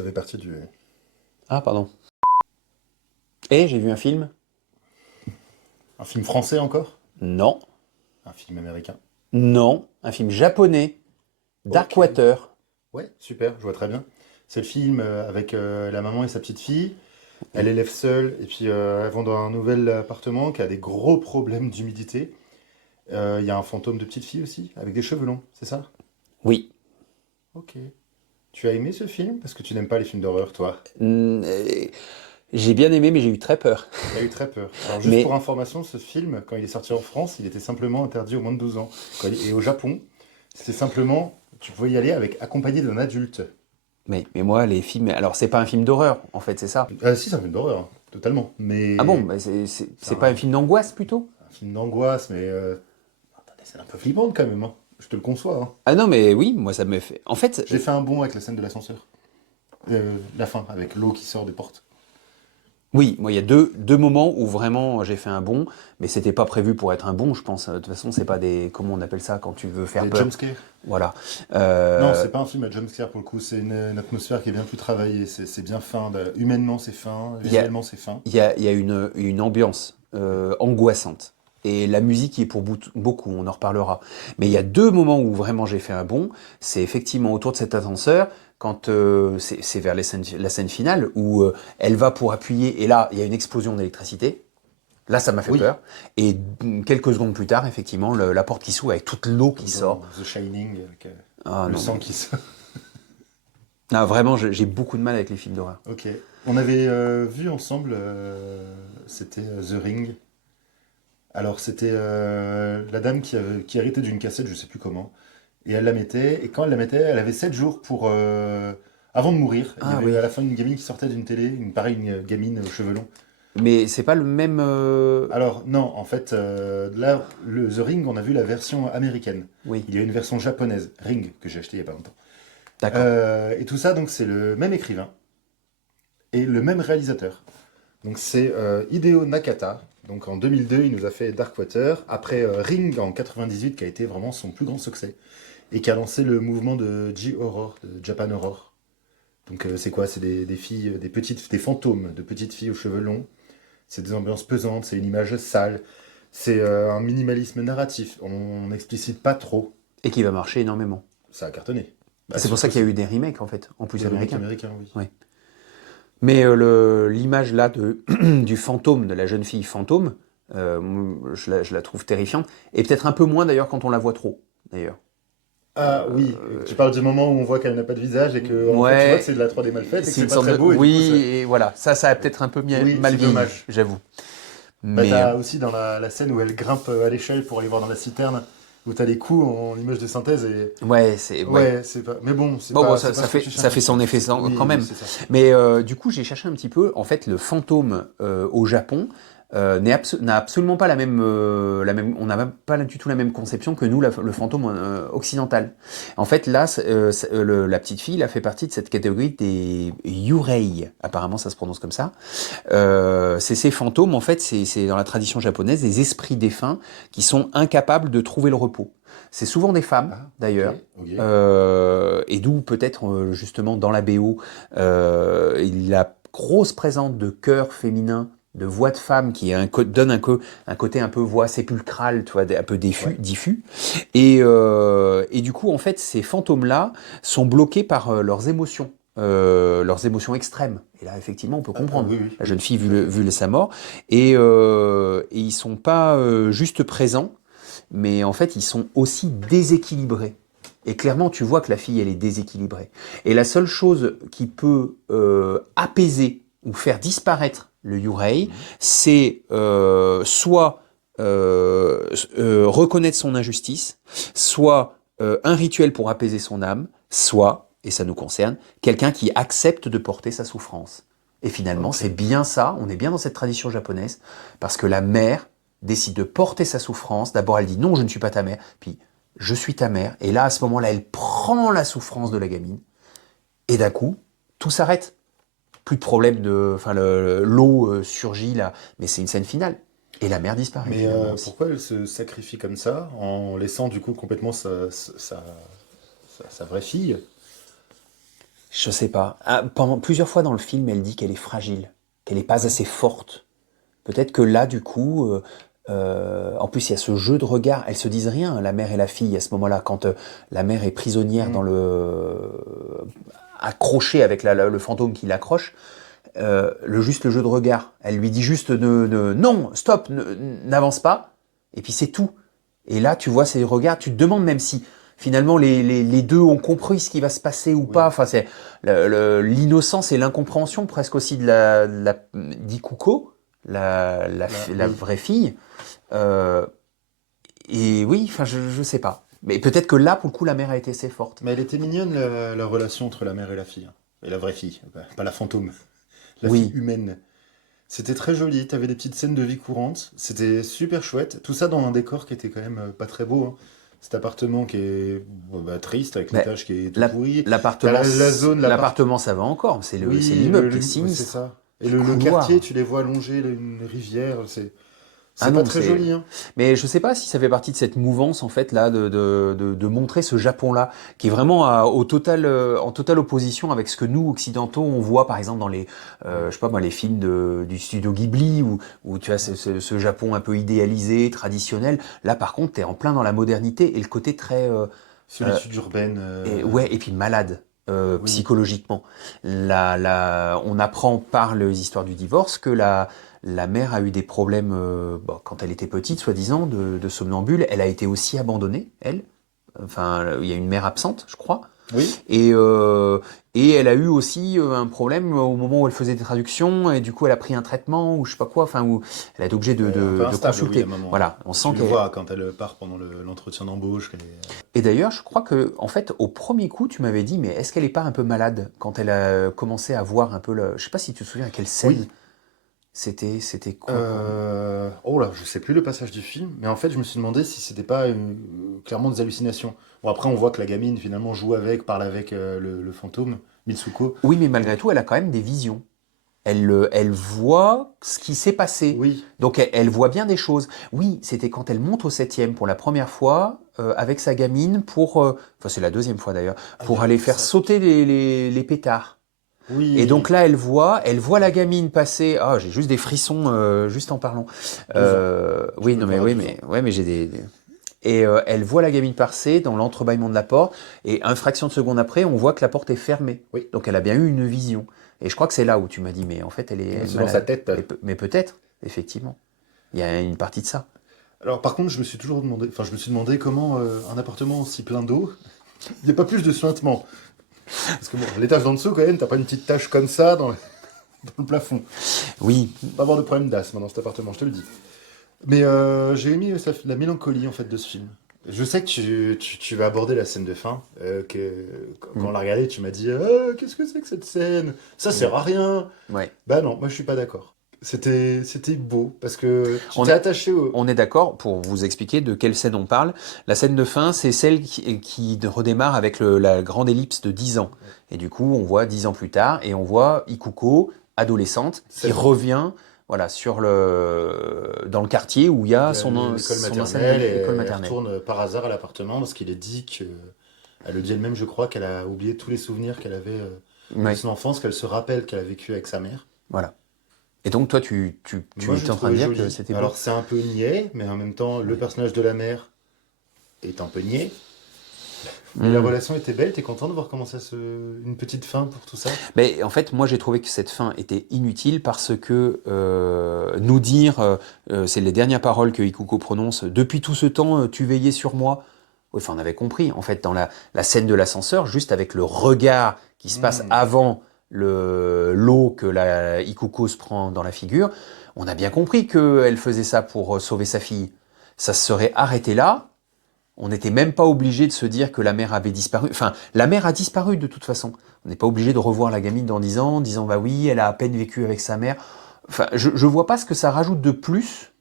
Ça fait partie du... Ah, pardon. Et j'ai vu un film? Un film français encore? Non, Un film américain? non, un film japonais, Ok. Darkwater. Ouais, super, je vois très bien. C'est le film avec la maman et sa petite fille. Elle élève seule et puis elles vont dans un nouvel appartement qui a des gros problèmes d'humidité. Il y a un fantôme de petite fille aussi, avec des cheveux longs, c'est ça? Oui. Ok. Tu as aimé ce film? Parce que tu n'aimes pas les films d'horreur, toi. Hmm, j'ai bien aimé, mais j'ai eu très peur. T'as eu très peur. Alors juste pour Mais, information, ce film, quand il est sorti en France, il était simplement interdit aux moins de 12 ans. Et au Japon, c'était simplement, tu pouvais y aller avec accompagné d'un adulte. mais moi, les films. Alors, c'est pas un film d'horreur, en fait, c'est ça. Ah si, c'est un film d'horreur, hein, totalement. Ah bon, Mais bah, c'est c'est pas un film d'angoisse plutôt? un film d'angoisse, mais t'as des scènes un peu flippantes quand même, hein. Je te le conçois, hein. Ah non, mais oui, moi, ça me fait. En fait, J'ai fait un bond avec la scène de l'ascenseur. La fin, avec l'eau qui sort des portes. oui, moi, il y a deux moments où vraiment j'ai fait un bond, mais c'était pas prévu pour être un bond, je pense. De toute façon, c'est pas des. Comment on appelle ça quand tu veux faire Des peur? jumpscares. Voilà. Non, Euh, c'est pas un film à jumpscare pour le coup, c'est une atmosphère qui est bien plus travaillée. C'est bien fin. Humainement, c'est fin. Il y a, Visuellement, c'est fin. il y a une ambiance angoissante. Et la musique y est pour beaucoup, on en reparlera. Mais il y a deux moments où vraiment j'ai fait un bond. C'est effectivement autour de cet ascenseur, quand c'est vers la scène finale, où elle va pour appuyer, et là, il y a une explosion d'électricité. Là, ça m'a fait Oui, peur. Et quelques secondes plus tard, effectivement, la porte qui s'ouvre avec toute l'eau qui comme sort. dans The Shining, avec Ah le non, sang qui sort. non, vraiment, j'ai beaucoup de mal avec les films d'horreur. Ok. On avait vu ensemble, c'était The Ring. Alors, c'était la dame qui héritait d'une cassette, je sais plus comment. Et elle la mettait, et quand elle la mettait, elle avait 7 jours pour... avant de mourir, il y Ah avait à oui. la fin une gamine qui sortait d'une télé, pareil, une gamine aux cheveux longs. Mais c'est pas le même. Alors, non, en fait, là, The Ring, on a vu la version américaine. Oui, Il y a une version japonaise, Ring, que j'ai acheté il y a pas longtemps. d'accord. Et tout ça, donc, c'est le même écrivain et le même réalisateur. Donc, c'est Hideo Nakata. Donc, en 2002, il nous a fait Darkwater. Après Ring, en 98, qui a été vraiment son plus grand succès. Et qui a lancé le mouvement de J-Horror, de Japan Horror. Donc, c'est quoi? C'est des filles, des fantômes de petites filles aux cheveux longs. C'est des ambiances pesantes, c'est une image sale. C'est un minimalisme narratif. On n'explicite pas trop. Et qui va marcher énormément. Ça a cartonné. Et Bah, c'est pour ça surtout qu'il y a eu des remakes, en fait, en plus des remakes américains. américains, oui. Oui. Mais l'image là du fantôme, de la jeune fille fantôme, je la trouve terrifiante. Et peut-être un peu moins d'ailleurs quand on la voit trop, d'ailleurs. Ah oui, tu Euh, parles du moment où on voit qu'elle n'a pas de visage et que en fait tu vois que ouais, c'est de la 3D mal faite et que c'est c'est une pas sorte très de. beau et du coup Oui, c'est... et voilà. Ça a peut-être un peu Oui, mal c'est vieilli, dommage. j'avoue. Bah Mais t'as aussi dans la scène où elle grimpe à l'échelle pour aller voir dans la citerne, où t'as les coups en image de synthèse et... ouais, c'est. Ouais. Ouais, c'est pas... Mais bon, Bon, c'est pas ce que tu ça fait cherches. son effet Oui, quand oui, même. c'est ça. Mais du coup, j'ai cherché un petit peu. En fait, le fantôme au Japon n'a absolument pas la même. On n'a même pas du tout la même conception que nous, le fantôme occidental. En fait, là, la petite fille, elle a fait partie de cette catégorie des yurei. Apparemment, ça se prononce comme ça. C'est ces fantômes, en fait, c'est dans la tradition japonaise, des esprits défunts qui sont incapables de trouver le repos. C'est souvent des femmes, Ah, ok, d'ailleurs. ok. Et d'où peut-être justement dans la BO la grosse présence de chœurs féminins, de voix de femmes qui donne un côté un peu voix sépulcrale, tu vois, un peu Ouais. diffus. Et du coup, en fait, ces fantômes-là sont bloqués par leurs émotions extrêmes. Et là, effectivement, on peut comprendre. Oui, oui, La jeune oui, fille, tout à fait. vu sa mort, et ils sont pas juste présents, mais en fait, ils sont aussi déséquilibrés. Et clairement, tu vois que la fille, elle est déséquilibrée. Et la seule chose qui peut apaiser ou faire disparaître le Yurei, Mhm. c'est soit reconnaître son injustice, soit un rituel pour apaiser son âme, soit, et ça nous concerne, quelqu'un qui accepte de porter sa souffrance. Et finalement, Ok. c'est bien ça, on est bien dans cette tradition japonaise, parce que la mère décide de porter sa souffrance. D'abord, elle dit non, je ne suis pas ta mère. Puis, je suis ta mère. Et là, à ce moment-là, elle prend la souffrance de la gamine. Et d'un coup, tout s'arrête. Plus de problème de. Enfin, l'eau surgit là. Mais c'est une scène finale. Et la mère disparaît Mais finalement aussi. pourquoi elle se sacrifie comme ça, en laissant du coup complètement sa vraie fille? Je sais pas. Ah, pendant plusieurs fois dans le film, elle dit qu'elle est fragile, qu'elle n'est pas Ouais. assez forte. Peut-être que là, du coup, en plus, il y a ce jeu de regard. Elles se disent rien, la mère et la fille, à ce moment-là, quand la mère est prisonnière Mm. dans accrochée avec le fantôme qui l'accroche. Juste le jeu de regard. Elle lui dit juste non, stop, n'avance pas. Et puis c'est tout. Et là, tu vois ces regards, tu te demandes même si finalement les deux ont compris ce qui va se passer ou pas. Oui. Enfin, c'est l'innocence et l'incompréhension presque aussi d'Ikuko, Là, la oui. vraie fille. Euh, et oui, enfin, je sais pas. Mais peut-être que là, pour le coup, la mère a été assez forte. Mais elle était mignonne, la relation entre la mère et la fille, hein. Et la vraie fille, pas la fantôme. La fille Oui, humaine. C'était très joli, t'avais des petites scènes de vie courante, c'était super chouette. Tout ça dans un décor qui était quand même pas très beau, hein. Cet appartement qui est triste, avec mais l'étage qui est tout pourri. T'as l'appartement, la zone, l'appart. l'appartement, ça va encore. C'est Oui, l'immeuble qui est oui, c'est sinistre. ça. Et Les le quartier, couloirs. tu les vois longer une rivière, Ah c'est pas non, très joli, hein. mais je sais pas si ça fait partie de cette mouvance en fait là de montrer ce Japon-là qui est vraiment en totale opposition avec ce que nous occidentaux on voit par exemple dans je sais pas moi les films du studio Ghibli où tu as ce Japon un peu idéalisé, traditionnel. Là par contre t'es en plein dans la modernité et le côté très euh, Solitude urbaine, et ouais et puis malade. oui. Psychologiquement. On apprend par les histoires du divorce que la mère a eu des problèmes bon, quand elle était petite, soi-disant, de somnambule. Elle a été aussi abandonnée, elle. Enfin, il y a une mère absente, je crois. Oui, Et, euh, et elle a eu aussi un problème au moment où elle faisait des traductions, et du coup elle a pris un traitement, ou je sais pas quoi, enfin, où elle a été obligée un peu de instable, oui, à un consulter. moment, hein. Voilà, on sent Tu le qu'elle. vois quand elle part pendant l'entretien d'embauche. Et d'ailleurs, je crois que, en fait, au premier coup, tu m'avais dit, mais est-ce qu'elle est pas un peu malade quand elle a commencé à voir un peu le. Je sais pas si tu te souviens à quelle scène Oui, c'était quoi quand. oh là, je sais plus le passage du film, mais en fait, je me suis demandé si c'était pas clairement des hallucinations. Bon, après, on voit que la gamine finalement joue avec, parle avec le fantôme, Mitsuko. Oui, mais Donc, malgré tout, elle a quand même des visions. Elle voit ce qui s'est passé. oui, Donc elle voit bien des choses. Oui, c'était quand elle monte au septième pour la première fois avec sa gamine enfin c'est la deuxième fois d'ailleurs, ah, pour aller faire ça. sauter les pétards. Et donc Oui, là, elle voit la gamine passer. Ah, j'ai juste des frissons juste en parlant. 12 ans. Tu Oui, peux non le mais voir à oui, 12 ans. mais ouais, mais j'ai Et elle voit la gamine passer dans l'entrebâillement de la porte. Et une fraction de seconde après, on voit que la porte est fermée. Oui, Donc elle a bien eu une vision. Et je crois que c'est là où tu m'as dit, mais en fait, elle est c'est dans sa malade. tête. Mais peut-être, effectivement. Il y a une partie de ça. Alors, par contre, je me suis toujours demandé, enfin, je me suis demandé comment un appartement aussi plein d'eau, il n'y a pas plus de suintement. Parce que bon, l'étage d'en dessous, quand même, t'as pas une petite tache comme ça dans le plafond. Oui, Pas avoir de problème d'asthme dans cet appartement, je te le dis. Mais j'ai aimé la mélancolie en fait de ce film. Je sais que tu vas aborder la scène de fin, quand on mm, l'a regardé, tu m'as dit ah, qu'est-ce que c'est que cette scène? Ça mm, sert à rien. ouais. Bah non, moi je suis pas d'accord. C'était beau parce que tu On, t'es attaché au. on est d'accord, pour vous expliquer de quelle scène on parle. La scène de fin, c'est celle qui redémarre avec la grande ellipse de 10 ans. Ouais, Et du coup, on voit 10 ans plus tard, et on voit Ikuko, adolescente, qui 16 ans. revient voilà, dans le quartier où il y a L'école son maternelle ancienne et école elle maternelle. retourne par hasard à l'appartement parce qu'il est dit que. Elle le dit elle-même, je crois, qu'elle a oublié tous les souvenirs qu'elle avait de Oui, son enfance, qu'elle se rappelle qu'elle a vécu avec sa mère. voilà. Et donc, toi, Moi, tu j'ai étais en train de trouvé dire que joli. c'était beau. Alors, c'est un peu niais, mais en même temps, le Oui. personnage de la mère est un peu niais. Mais la Hmm. relation était belle. T'es content de voir comment ça se. Une petite fin pour tout ça? Mais en fait, moi, j'ai trouvé que cette fin était inutile parce que nous dire, c'est les dernières paroles que Ikuko prononce, depuis tout ce temps, tu veillais sur moi. Oui, enfin, on avait compris. En fait, dans la scène de l'ascenseur, juste avec le regard qui se passe Hmm. avant l'eau que la Ikuko se prend dans la figure, on a bien compris qu'elle faisait ça pour sauver sa fille. Ça se serait arrêté là. On n'était même pas obligé de se dire que la mère avait disparu. Enfin, la mère a disparu de toute façon. On n'est pas obligé de revoir la gamine dans 10 ans, disant bah oui, elle a à peine vécu avec sa mère. Enfin, je vois pas ce que ça rajoute de plus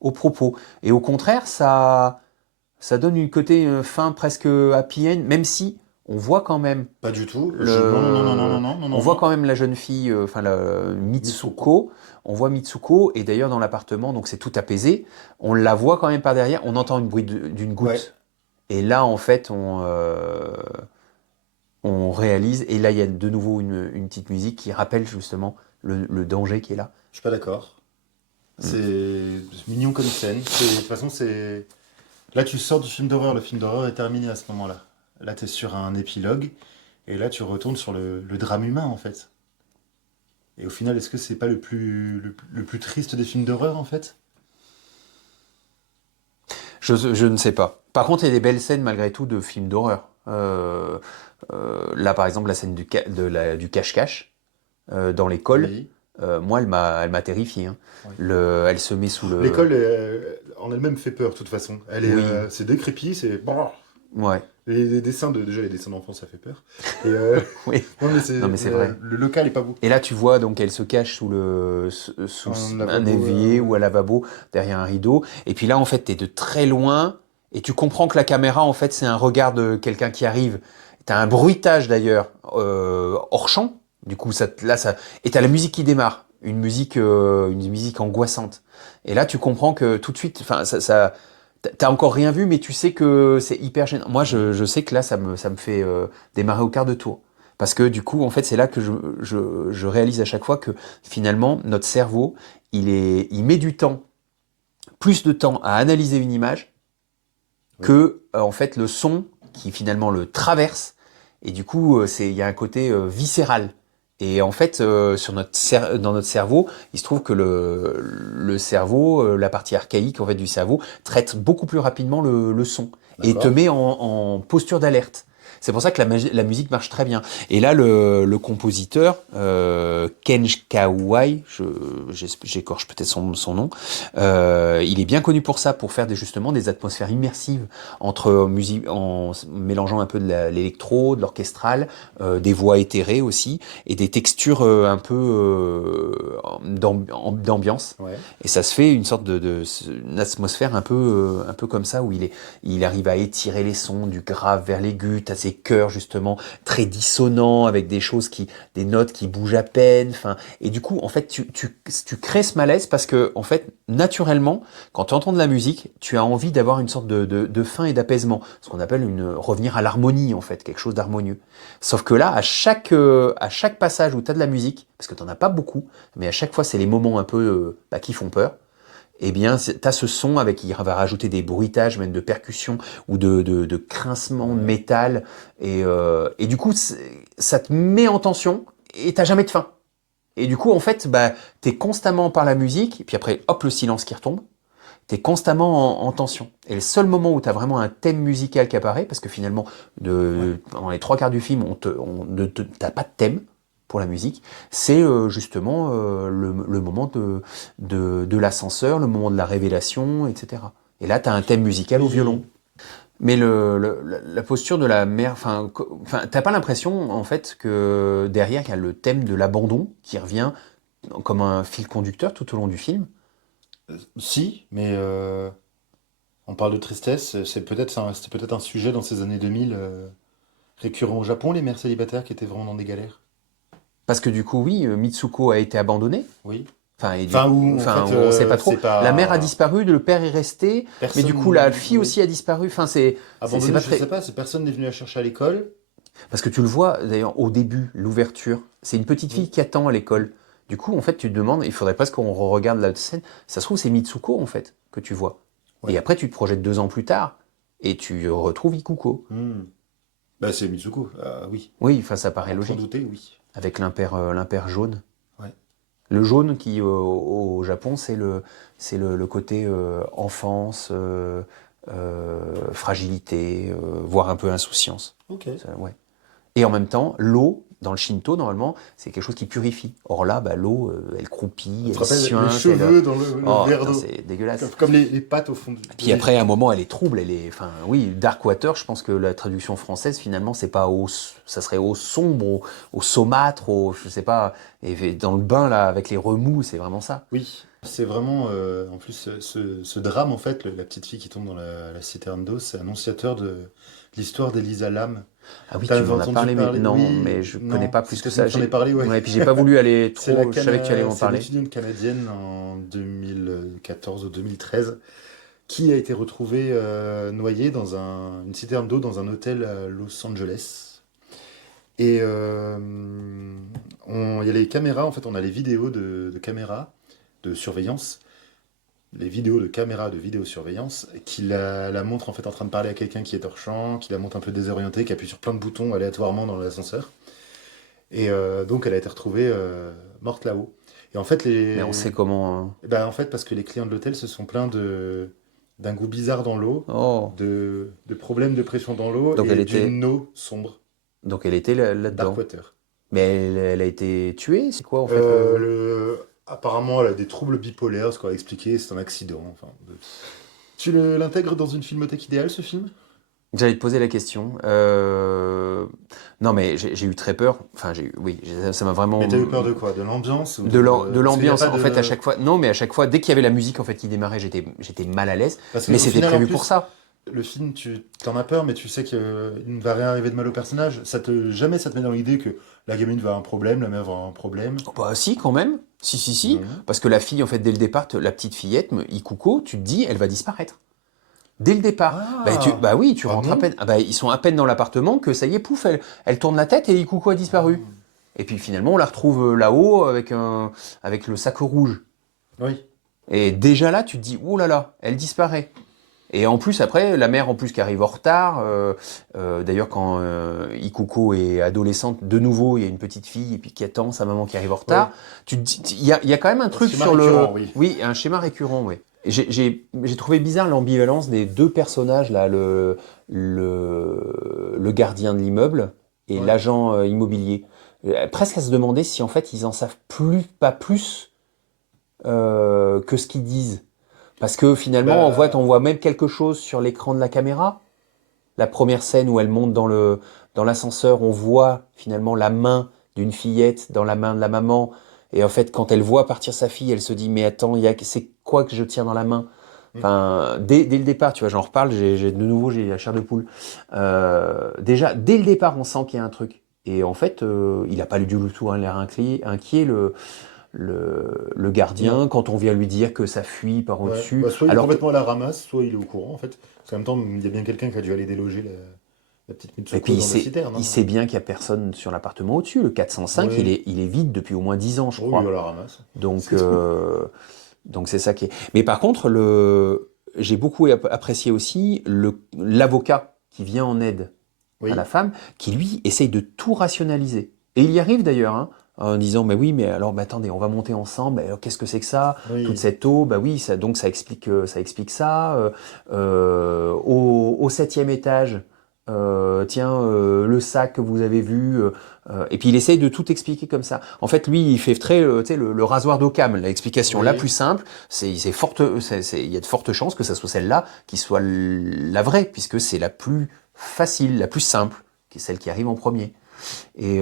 au propos. Et au contraire, ça donne une côté fin presque happy end, même si on voit quand même Pas du tout. Non, non, non, non, non, non, non, non, on non, voit non. quand même la jeune fille, enfin la Mitsuko. Mitsuko. On voit Mitsuko et d'ailleurs dans l'appartement, donc c'est tout apaisé. On la voit quand même par derrière. On entend une bruit d'une Ouais. goutte et là, en fait, on réalise, et là il y a de nouveau une petite musique qui rappelle justement le danger qui est là. Je suis pas d'accord. Mm. C'est mignon comme scène. De toute façon, c'est. Là, tu sors du film d'horreur. Le film d'horreur est terminé à ce moment-là. Là, tu es sur un épilogue. Et là, tu retournes sur le drame humain, en fait. Et au final, est-ce que c'est pas le plus triste des films d'horreur, en fait? Je ne sais pas. Par contre, il y a des belles scènes malgré tout de films d'horreur. Là, par exemple, la scène du cache-cache dans l'école, Oui. moi, elle m'a terrifié, hein. Ouais. Elle se met sous le. L'école, en elle-même, fait peur, de toute façon. Oui, C'est décrépit, c'est. ouais, Les dessins déjà les dessins d'enfants, ça fait peur. Et oui. non, mais Non, mais c'est vrai. le local est pas beau. Et là, tu vois, donc, elle se cache sous Un un lavabo. évier ou un lavabo, derrière un rideau. Et puis là, en fait, t'es de très loin et tu comprends que la caméra, en fait, c'est un regard de quelqu'un qui arrive. T'as un bruitage d'ailleurs hors champ. Du coup, et t'as la musique qui démarre, une musique angoissante. Et là, tu comprends que tout de suite, enfin, t'as encore rien vu, mais tu sais que c'est hyper gênant. Moi, je sais que là, ça me fait démarrer au quart de tour. Parce que du coup, en fait, c'est là que je réalise à chaque fois que finalement, notre cerveau, il met du temps, plus de temps à analyser une image Oui. que, en fait, le son qui finalement le traverse. Et du coup, il y a un côté viscéral. Et en fait, dans notre cerveau, il se trouve que le cerveau, la partie archaïque en fait, du cerveau, traite beaucoup plus rapidement le son et te D'accord. met en posture d'alerte. C'est pour ça que la musique marche très bien. Et là, le compositeur, Ken Kawai, j'écorche peut-être son nom, il est bien connu pour ça, pour faire justement des atmosphères immersives entre musique, en mélangeant un peu de l'électro, de l'orchestral, des voix éthérées aussi, et des textures un peu d'ambiance. Ouais. Et ça se fait une sorte une atmosphère un peu comme ça, où il arrive à étirer les sons du grave vers l'aigu, t'as ces chœurs justement très dissonants, avec des notes qui bougent à peine, enfin, et du coup, en fait, tu crées ce malaise parce que, en fait, naturellement, quand tu entends de la musique, tu as envie d'avoir une sorte de fin et d'apaisement, ce qu'on appelle revenir à l'harmonie, en fait, quelque chose d'harmonieux. Sauf que là, à chaque passage où tu as de la musique, parce que tu n'en as pas beaucoup, mais à chaque fois, c'est les moments un peu qui font peur, eh bien, tu as ce son avec, il va rajouter des bruitages, même de percussions ou de grincements de Ouais. métal. Et du coup, ça te met en tension et t'as jamais de fin. Et du coup, en fait, bah, t'es constamment par la musique, et puis après, hop, le silence qui retombe. T'es constamment en tension. Et le seul moment où t'as vraiment un thème musical qui apparaît, parce que finalement, Ouais. dans les trois quarts du film, t'as pas de thème pour la musique, c'est justement le moment de l'ascenseur, le moment de la révélation, etc. Et là, t'as un thème musical au violon. Oui. Mais la posture de la mère, enfin, t'as pas l'impression en fait que derrière il y a le thème de l'abandon qui revient comme un fil conducteur tout au long du film. Si, mais on parle de tristesse. C'était peut-être un sujet dans ces années 2000 récurrent au Japon, les mères célibataires qui étaient vraiment dans des galères. Parce que du coup, oui, Mitsuko a été abandonnée. Oui. Enfin, Enfin, où en enfin, fait, on sait pas trop. c'est La mère a pas. disparu, le père est resté, mais du coup, la Personne. fille Oui. aussi a disparu. Enfin, c'est Abandonné, pas je sais très. pas, c'est personne n'est venu la chercher à l'école. Parce que tu le vois, d'ailleurs, au début, l'ouverture, c'est une petite fille Oui. qui attend à l'école. Du coup, en fait, tu te demandes, il faudrait presque qu'on regarde la scène. Ça se trouve, c'est Mitsuko, en fait, que tu vois. Et Ouais. après, tu te projettes 2 ans plus tard, et tu retrouves Ikuko. Hmm. Bah, c'est Mitsuko. Oui. Oui, enfin, ça À paraît en s'en logique. douter, oui. Avec l'impair jaune. Ouais. Le jaune qui, au Japon, c'est le côté enfance, fragilité, voire un peu insouciance. Ok. Ouais. Et en même temps, l'eau, dans le Shinto, normalement, c'est quelque chose qui purifie. Or là, bah, l'eau, elle Ça croupit, te elle rappelle les suinte, cheveux dans le Oh, verre putain, d'eau. c'est dégueulasse. Comme les pattes au fond de Puis après, à un l'évier. moment, elle est trouble, Enfin, oui, Dark Water, je pense que la traduction française, finalement, c'est pas ça serait au sombre, au saumâtre, je sais pas, et dans le bain, là, avec les remous, c'est vraiment ça. Oui. C'est vraiment, en plus, ce drame, en fait, la petite fille qui tombe dans la citerne d'eau, c'est annonciateur de l'histoire d'Elisa Lam. Ah oui, tu T'avais m'en as entendu parlé, mais parler? non, Oui, mais je connais non, pas plus c'est que peut-être moi ça. qui t'en ai parlé, ouais. Ouais, puis j'ai pas voulu aller trop. Je savais que tu allais m'en C'est parler. l'étudiante canadienne en 2014 ou 2013 qui a été retrouvée noyée dans une citerne d'eau dans un hôtel à Los Angeles. Et il y a les caméras, en fait, on a les vidéos de caméras de surveillance, les vidéos de caméras de vidéosurveillance, qui la montrent en fait en train de parler à quelqu'un qui est hors champ, qui la montre un peu désorientée, qui appuie sur plein de boutons aléatoirement dans l'ascenseur. Et donc, elle a été retrouvée morte là-haut. Et en fait, Mais on sait comment. eh ben, en fait, parce que les clients de l'hôtel se sont plaints d'un goût bizarre dans l'eau, Oh. de problèmes de pression dans l'eau Donc elle et était, d'une eau sombre, donc elle était dark là-dedans. water. Mais elle a été tuée, c'est quoi en fait le. Apparemment, elle a des troubles bipolaires, ce qu'on a expliqué, c'est un accident. Enfin, tu l'intègres dans une filmothèque idéale, ce film? J'allais te poser la question. Non, mais j'ai eu très peur. Enfin, oui, ça m'a vraiment. Mais t'as eu peur de quoi? De l'ambiance ou De Parce qu'il n'y a l'ambiance, pas en fait, à de... chaque fois. Non, mais à chaque fois, dès qu'il y avait la musique, en fait, qui démarrait, j'étais mal à l'aise. Parce Mais qu'au c'était final, en prévu pour plus, ça. le film, tu t'en as peur, mais tu sais qu'il ne va rien arriver de mal au personnage. Jamais ça te met dans l'idée que la gamine va avoir un problème, la mère va avoir un problème. Oh, bah, si, quand même. Si, si, si. Non. Parce que la fille, en fait, dès le départ, la petite fillette, Ikuko, tu te dis, elle va disparaître. Dès le départ. Ah! Bah oui, tu Ah rentres à bon? peine. Ah bah, ils sont à peine dans l'appartement que ça y est, pouf, elle tourne la tête et Ikuko a disparu. Ah. Et puis finalement, on la retrouve là-haut avec le sac rouge. Oui. Et déjà là, tu te dis, oh là là, elle disparaît. Et en plus, après, la mère en plus qui arrive en retard. D'ailleurs, quand Ikuko est adolescente, de nouveau, il y a une petite fille et puis qui attend sa maman qui arrive en Oui. retard. Il y a quand même un Un truc schéma sur le. récurrent, oui. Oui, un schéma récurrent, oui. J'ai trouvé bizarre l'ambivalence des deux personnages, là, le gardien de l'immeuble et Ouais. l'agent immobilier. Presque à se demander si en fait ils en savent pas plus que ce qu'ils disent. Parce que finalement, on Bah, voit même quelque chose sur l'écran de la caméra. La première scène où elle monte dans l'ascenseur, on voit finalement la main d'une fillette dans la main de la maman. Et en fait, quand elle voit partir sa fille, elle se dit, mais attends, c'est quoi que je tiens dans la main? hmm. Enfin, dès le départ, tu vois, j'en reparle, de nouveau, j'ai la chair de poule. Déjà, dès le départ, on sent qu'il y a un truc. Et en fait, il n'a pas du tout l'air inquiet, le Non. gardien, quand on vient lui dire que ça fuit par Ouais. au-dessus. Bah, soit il est Alors que, complètement à la ramasse, soit il est au courant, en fait. Parce qu'en même temps, il y a bien quelqu'un qui a dû aller déloger la petite et puis Mitsuko dans la citerne, il hein. sait bien qu'il n'y a personne sur l'appartement au-dessus. Le 405, Oui. il est vide depuis au moins 10 ans, je Oh, il est à crois. la ramasse. Donc, C'est tout. donc c'est ça qui est. Mais par contre, j'ai beaucoup apprécié aussi l'avocat qui vient en aide à la Oui. femme, qui lui essaye de tout rationaliser. Et il y arrive d'ailleurs, hein, en disant, mais oui, mais alors, mais attendez, on va monter ensemble. Alors, qu'est-ce que c'est que ça? Toute Oui. cette eau, bah oui, donc ça explique ça. Au septième étage, tiens, le sac que vous avez vu. Et puis il essaye de tout expliquer comme ça. En fait, lui, il fait très, tu sais, le rasoir d'Occam. L'explication la plus Oui. simple, il y a de fortes chances que ça soit celle-là qui soit la vraie, puisque c'est la plus facile, la plus simple, qui est celle qui arrive en premier. Et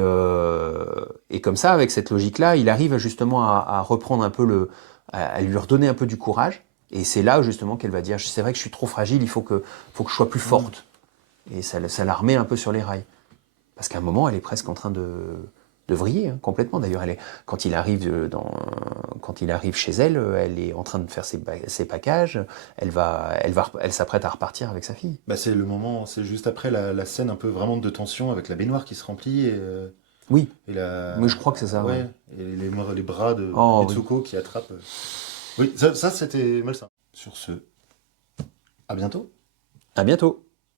comme ça, avec cette logique-là, il arrive justement à reprendre un peu à lui redonner un peu du courage. Et c'est là justement qu'elle va dire, c'est vrai que je suis trop fragile, faut que je sois plus Hmm. forte. Et ça la remet un peu sur les rails. Parce qu'à un moment, elle est presque en train de vriller, hein, complètement. D'ailleurs, quand il arrive chez elle, elle est en train de faire ses packages. Elle s'apprête à repartir avec sa fille. Bah, c'est le moment, c'est juste après la scène un peu vraiment de tension avec la baignoire qui se remplit Oui, et mais je crois que c'est ça, ouais. ouais, et les bras de Oh oui. Mitsuko qui attrapent. Oui, ça c'était malsain. Sur ce, à bientôt. À bientôt.